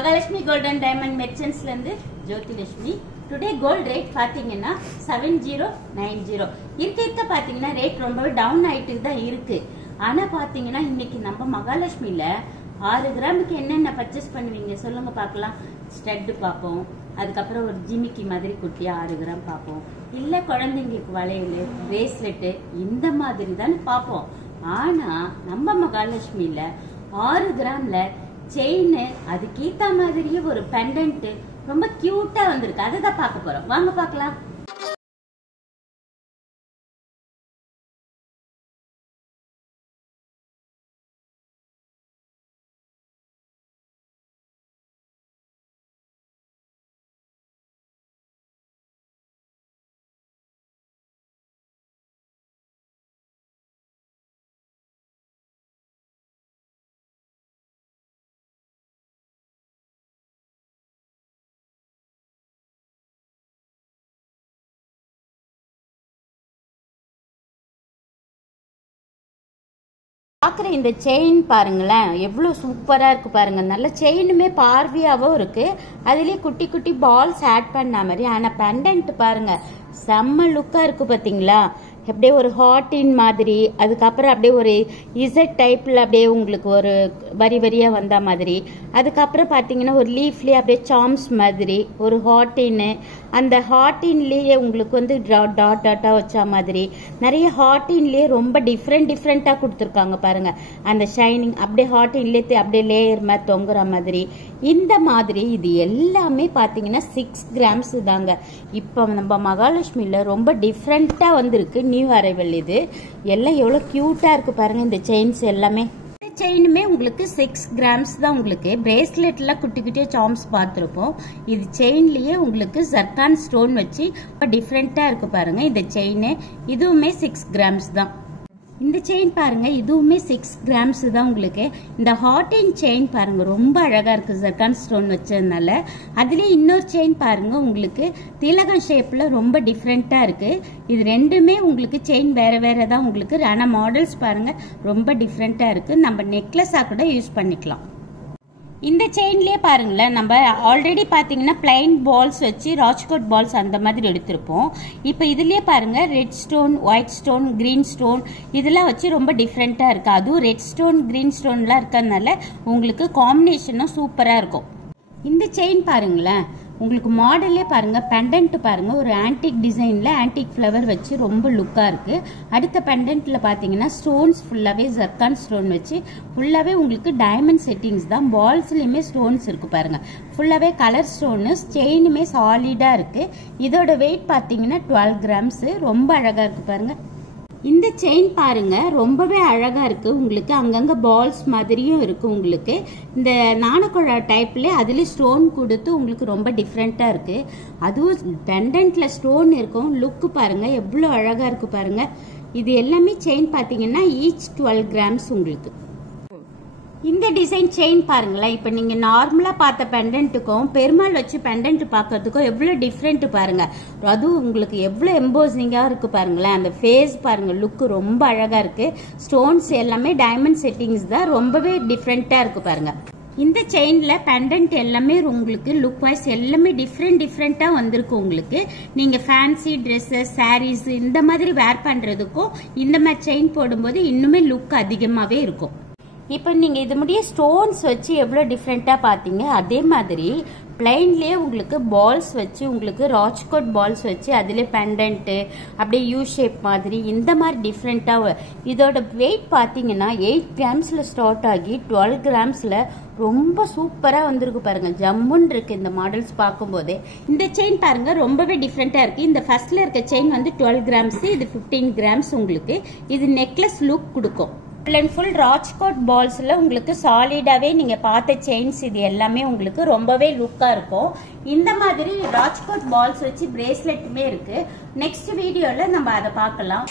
Mahalakshmi Gold and Diamond Merchants lende Jyoti Lakshmi. Today gold rate பாத்தீங்கன்னா 7090 இருக்க பாத்தீங்கன்னா rate ரொம்ப டவுன் ஆயிட்டு தான் இருக்கு. ஆனா பாத்தீங்கன்னா இன்னைக்கு நம்ம மகாலட்சுமில 6 கிராமுக்கு என்னென்ன பர்ச்சேஸ் பண்ணுவீங்க சொல்லுங்க பார்க்கலாம். ஸ்டட் பாப்போம், அதுக்கப்புறம் ஒரு ஜிமிக்கி மாதிரி குட்டியா 6 கிராம் பாப்போம், இல்ல குழந்தைங்களுக்கு வளையல் பிரேஸ்லெட் இந்த மாதிரி தான் பாப்போம். ஆனா நம்ம மகாலட்சுமில 6 கிராம்ல செயின் அதுக்கேத்த மாதிரியே ஒரு பெண்டன்ட் ரொம்ப கியூட்டா வந்திருக்கு. அதை தான் பார்க்க போறோம். வாங்க பார்க்கலாம். பாக்குற இந்த செயின் பாருங்களேன், எவ்வளவு சூப்பரா இருக்கு பாருங்க. நல்ல செயினுமே பார்வையாவும் இருக்கு, அதுலயே குட்டி குட்டி பால்ஸ் ஆட் பண்ண மாதிரி. ஆனா பெண்டன்ட் பாருங்க செம்ம லுக்கா இருக்கு பாத்தீங்களா. அப்படியே ஒரு ஹார்டின் மாதிரி, அதுக்கப்புறம் அப்படியே ஒரு இசட் டைப்ல அப்படியே உங்களுக்கு ஒரு வரி வரியா வந்த மாதிரி, அதுக்கப்புறம் பாத்தீங்கன்னா ஒரு லீஃப்லயே அப்படியே சாம்ஸ் மாதிரி ஒரு ஹார்டின், அந்த ஹார்டின்லயே உங்களுக்கு வந்து டாட் டாட்டா வச்ச மாதிரி நிறைய ஹார்டின்லயே ரொம்ப டிஃப்ரெண்டா கொடுத்துருக்காங்க பாருங்க. அந்த ஷைனிங் அப்படியே ஹார்டின்லயே அப்படியே லேயர் மாதிரி தொங்குற மாதிரி இந்த மாதிரி. இது எல்லாமே பாத்தீங்கன்னா 6 கிராம்ஸ் தாங்க. இப்ப நம்ம மகாலட்சுமில ரொம்ப டிஃப்ரெண்டா வந்திருக்கு நியூ அரைவல். இது எல்லாம் எவ்வளவு கியூட்டா இருக்கு பாருங்க. இந்த செயின்ஸ் எல்லாமே செயினுமே உங்களுக்கு 6 கிராம்ஸ் தான். உங்களுக்கு பிரேஸ்லெட்ல குட்டி குட்டியா சாம்ஸ் பார்த்துருப்போம். இது செயின்லயே உங்களுக்கு ஜர்கான் ஸ்டோன் வச்சு டிஃப்ரெண்டா இருக்கு பாருங்க. இந்த செயின் இதுவுமே 6 கிராம்ஸ் தான். இந்த செயின் பாருங்க, இதுவுமே 6 கிராம்ஸ் தான். உங்களுக்கு இந்த ஹார்டின் செயின் பாருங்க ரொம்ப அழகா இருக்கு ஜர்கான் ஸ்டோன் வச்சதுனால. அதுலயே இன்னொரு செயின் பாருங்க, உங்களுக்கு திலகம் ஷேப்ல ரொம்ப டிஃப்ரெண்டா இருக்கு. இது ரெண்டுமே உங்களுக்கு செயின் வேற வேற தான் உங்களுக்கு. ஆனா மாடல்ஸ் பாருங்க ரொம்ப டிஃப்ரெண்டா இருக்கு. நம்ம நெக்லஸா கூட யூஸ் பண்ணிக்கலாம். இந்த செயின்லயே பாருங்களேன், நம்ம ஆல்ரெடி பாத்தீங்கன்னா பிளைன் பால்ஸ் வச்சு ராஜ்கோட் பால்ஸ் அந்த மாதிரி எடுத்திருப்போம். இப்ப இதுலயே பாருங்க red stone, white stone, green stone இதெல்லாம் வச்சு ரொம்ப டிஃப்ரெண்டா இருக்கு. அதுவும் ரெட் ஸ்டோன் கிரீன் ஸ்டோன்லாம் இருக்கறதுனால உங்களுக்கு காம்பினேஷனும் சூப்பரா இருக்கும். இந்த செயின் பாருங்களேன், உங்களுக்கு மாடல்லே பாருங்க, பெண்டன்ட் பாருங்க ஒரு ஆன்டிக் டிசைன்ல ஆன்டிக் ஃப்ளவர் வச்சு ரொம்ப லுக்கா இருக்கு. அடுத்த பெண்டன்ட்ல பாத்தீங்கன்னா ஸ்டோன்ஸ் ஃபுல்லாவே ஜர்கான் ஸ்டோன் வச்சு ஃபுல்லாவே உங்களுக்கு டைமண்ட் செட்டிங்ஸ் தான். பால்ஸ்லயுமே ஸ்டோன்ஸ் இருக்கு பாருங்க, ஃபுல்லாவே கலர் ஸ்டோனு. செயினுமே சாலிடா இருக்கு. இதோட வெயிட் பாத்தீங்கன்னா 12 கிராம்ஸ். ரொம்ப அழகா இருக்கு பாருங்க. இந்த செயின் பாருங்க ரொம்பவே அழகா இருக்கு. உங்களுக்கு அங்கங்க பால்ஸ் மாதிரியும் இருக்கு. உங்களுக்கு இந்த நாணக்குழா டைப்ல அதுல ஸ்டோன் கொடுத்து உங்களுக்கு ரொம்ப டிஃப்ரெண்டா இருக்கு. அதுவும் பெண்டன்ட்ல ஸ்டோன் இருக்கும். லுக் பாருங்க எவ்வளவு அழகா இருக்கு பாருங்க. இது எல்லாமே செயின் பாத்தீங்கன்னா ஈச் 12 கிராம்ஸ் உங்களுக்கு. இந்த டிசைன் செயின் பாருங்களேன், இப்ப நீங்க நார்மலா பார்த்த பெண்டன்ட்டுக்கும் பெருமாள் வச்சு பெண்டன்ட் பாக்கிறதுக்கும் எவ்வளவு டிஃப்ரெண்ட் பாருங்க. அதுவும் உங்களுக்கு எவ்வளவு எம்போசிங்கா இருக்கு பாருங்களேன். அந்த ஃபேஸ் பாருங்க, லுக் ரொம்ப அழகா இருக்கு. ஸ்டோன்ஸ் எல்லாமே டைமண்ட் செட்டிங்ஸ் தான், ரொம்பவே டிஃப்ரெண்டா இருக்கு பாருங்க. இந்த செயின்ல பெண்டன்ட் எல்லாமே உங்களுக்கு லுக் வைஸ் எல்லாமே டிஃப்ரெண்டா வந்திருக்கு. உங்களுக்கு நீங்க ஃபேன்சி ட்ரெஸ்ஸஸ், சாரீஸ் இந்த மாதிரி வேர் பண்றதுக்கும் இந்த மாதிரி செயின் போடும்போது இன்னுமே லுக் அதிகமாவே இருக்கும். இப்போ நீங்க இது முடிய ஸ்டோன்ஸ் வச்சு எவ்வளவு டிஃப்ரெண்டா பாத்தீங்க, அதே மாதிரி பிளைன்லயே உங்களுக்கு பால்ஸ் வச்சு உங்களுக்கு ராஜ்கோட் பால்ஸ் வச்சு அதுல பெண்டன்ட் அப்படியே யூ ஷேப் மாதிரி இந்த மாதிரி டிஃப்ரெண்டா. இதோட வெயிட் பாத்தீங்கன்னா 8 கிராம்ஸ்ல ஸ்டார்ட் ஆகி 12 கிராம்ஸ்ல ரொம்ப சூப்பரா வந்திருக்கு பாருங்க. ஜம்முன்னு இருக்கு இந்த மாடல்ஸ் பார்க்கும் போதே. இந்த செயின் பாருங்க ரொம்பவே டிஃப்ரெண்டா இருக்கு. இந்த ஃபர்ஸ்ட்ல இருக்க செயின் வந்து 12 கிராம்ஸ், இது 15 கிராம்ஸ். உங்களுக்கு இது நெக்லஸ் லுக் கொடுக்கும். ஃபுல் அண்ட் ஃபுல் ராஜ்கோட் பால்ஸ்ல உங்களுக்கு சாலிடாவே நீங்க பார்த்த செயின்ஸ் இது எல்லாமே உங்களுக்கு ரொம்பவே லுக்கா இருக்கும். இந்த மாதிரி ராஜ்கோட் பால்ஸ் வச்சு பிரேஸ்லெட்டுமே இருக்கு. நெக்ஸ்ட் வீடியோல நம்ம அதை பார்க்கலாம்.